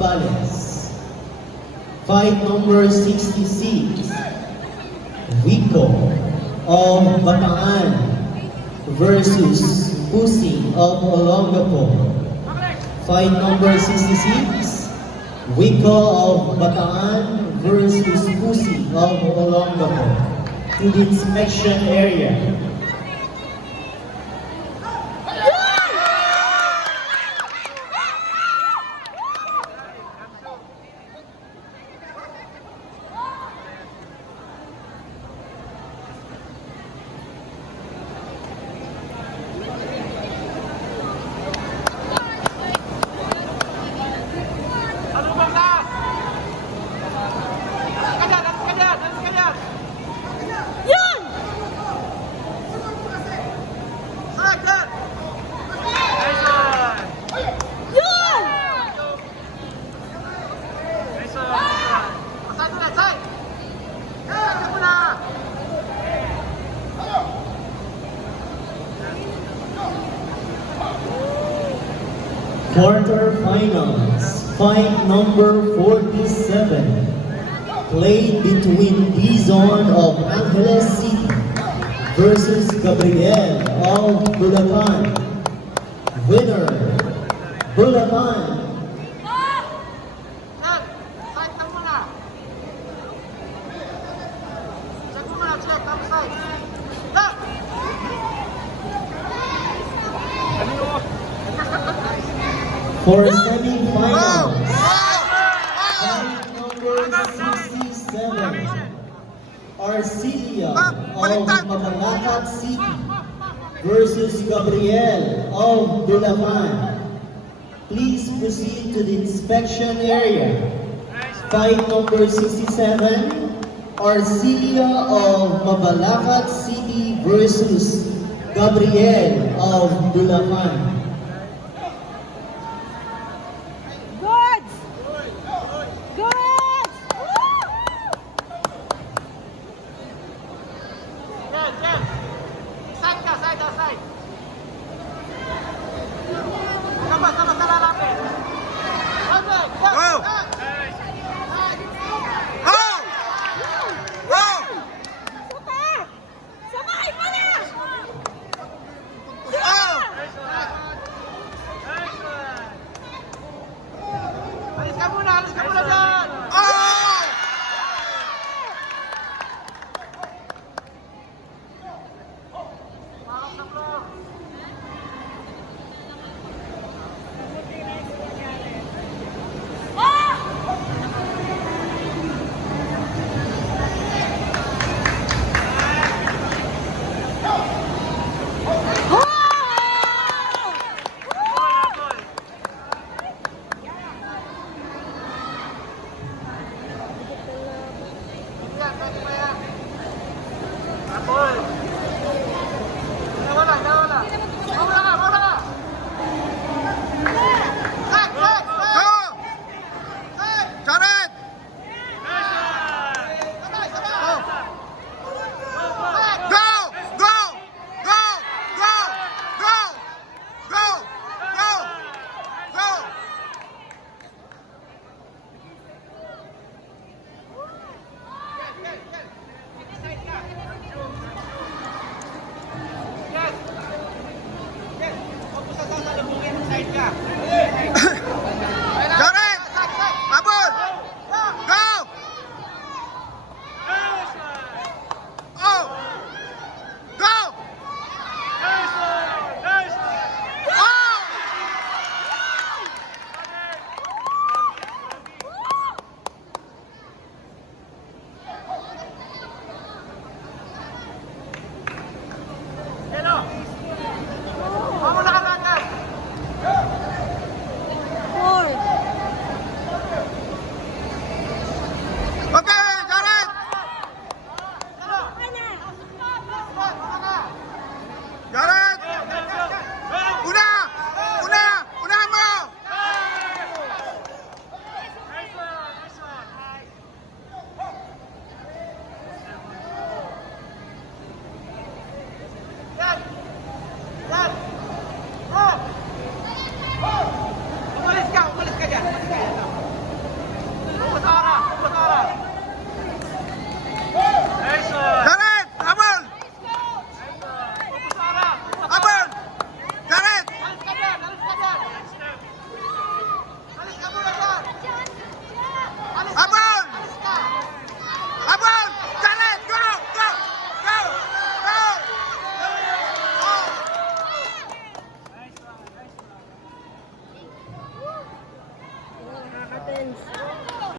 Zambales. Fight number 66, Vico of Bataan versus Pusing of Olongapo. Fight number 66, Vico of Bataan versus Pusing of Olongapo. To the inspection area. Quarterfinals, fight number 47, played between Dizon of Angeles City versus Gabriel of Bulacan. Winner, Bulacan. For semi-finals, fight number 67, Arcelia of Mabalacat City versus Gabriel of Bulacan. Please proceed to the inspection area. Fight number 67, Arcelia of Mabalacat City versus Gabriel of Bulacan. Alis ka muna dyan!